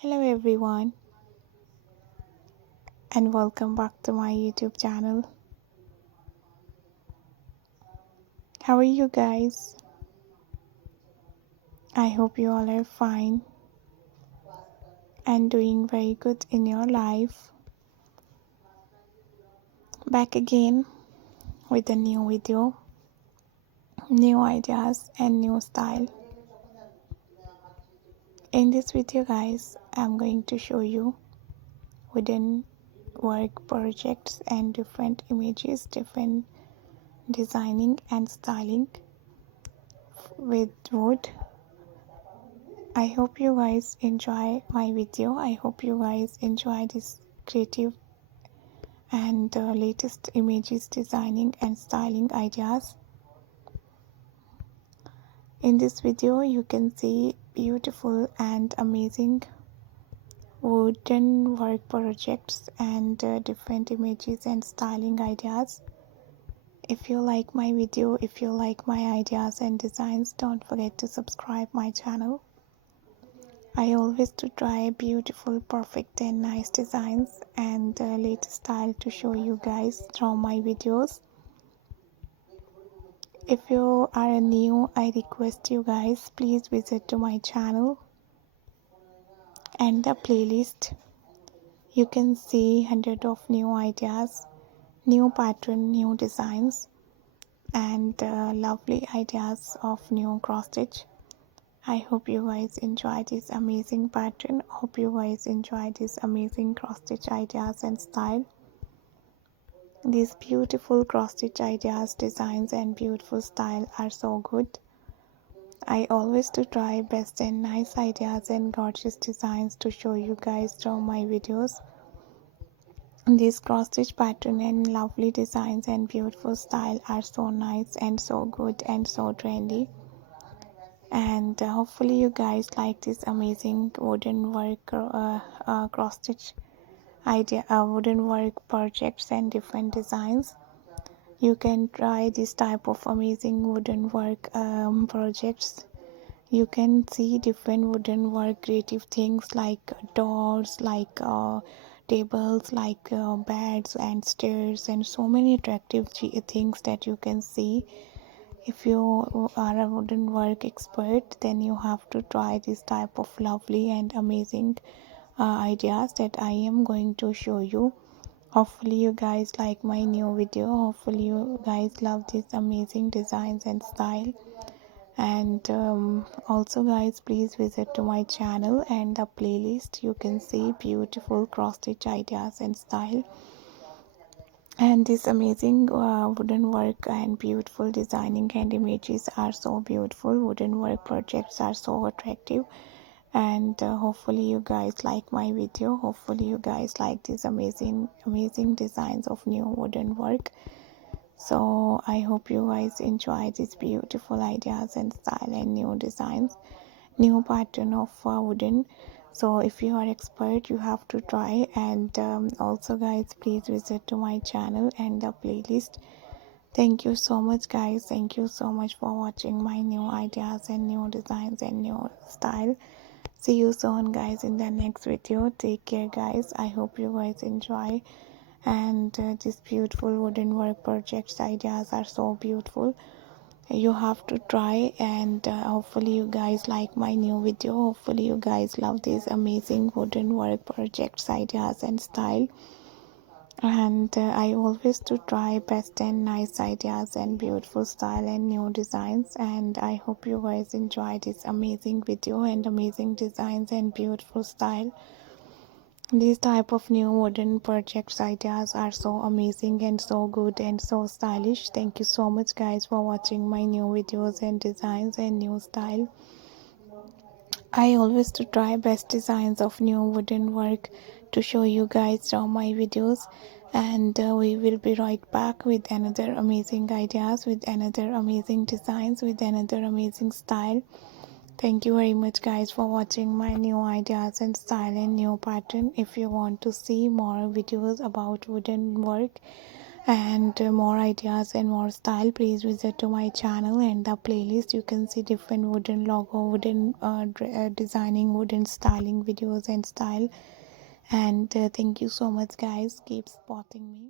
Hello everyone and welcome back to my YouTube channel. How are you guys? I hope you all are fine and doing very good in your life. Back again with a new video, new ideas and new style. In this video guys, I'm going to show you wooden work projects and different images, different designing and styling with wood. I hope you guys enjoy my video. I hope you guys enjoy this creative and latest images, designing and styling ideas. In this video you can see beautiful and amazing wooden work projects and different images and styling ideas. If you like my video, if you like my ideas and designs, don't forget to subscribe my channel. I always to try beautiful, perfect and nice designs and latest style to show you guys through my videos. If you are new, I request you guys please visit to my channel and the playlist. You can see hundred of new ideas, new pattern, new designs and lovely ideas of new cross stitch. I hope you guys enjoy this amazing pattern. Hope you guys enjoy this amazing cross stitch ideas and style. These beautiful cross stitch ideas, designs and beautiful style are so good. I always to try best and nice ideas and gorgeous designs to show you guys through my videos. These cross stitch pattern and lovely designs and beautiful style are so nice and so good and so trendy. And hopefully you guys like this amazing wooden work cross stitch idea, wooden work projects and different designs. You can try this type of amazing wooden work projects. You can see different wooden work creative things like doors, like tables, like beds and stairs and so many attractive things that you can see. If you are a wooden work expert, then you have to try this type of lovely and amazing ideas that I am going to show you. Hopefully you guys like my new video. Hopefully you guys love these amazing designs and style. And also guys, please visit to my channel and the playlist. You can see beautiful cross stitch ideas and style and this amazing wooden work and beautiful designing and images are so beautiful. Wooden work projects are so attractive and hopefully you guys like my video. Hopefully you guys like these amazing designs of new wooden work. So I hope you guys enjoy these beautiful ideas and style and new designs, new pattern of wooden. So if you are expert, you have to try. And also guys, please visit to my channel and the playlist. Thank you so much guys, thank you so much for watching my new ideas and new designs and new style. See you soon guys in the next video. Take care guys. I hope you guys enjoy. And these beautiful wooden work projects ideas are so beautiful. You have to try. And hopefully you guys like my new video. Hopefully you guys love these amazing wooden work projects ideas and style. And I always to try best and nice ideas and beautiful style and new designs. And I hope you guys enjoy this amazing video and amazing designs and beautiful style. These type of new wooden projects ideas are so amazing and so good and so stylish. Thank you so much guys for watching my new videos and designs and new style. I always to try best designs of new wooden work to show you guys on my videos. And we will be right back with another amazing ideas, with another amazing designs, with another amazing style. Thank you very much guys for watching my new ideas and style and new pattern. If you want to see more videos about wooden work and more ideas and more style, please visit to my channel and the playlist. You can see different wooden logo, wooden designing, wooden styling videos and style. And thank you so much guys, keep supporting me.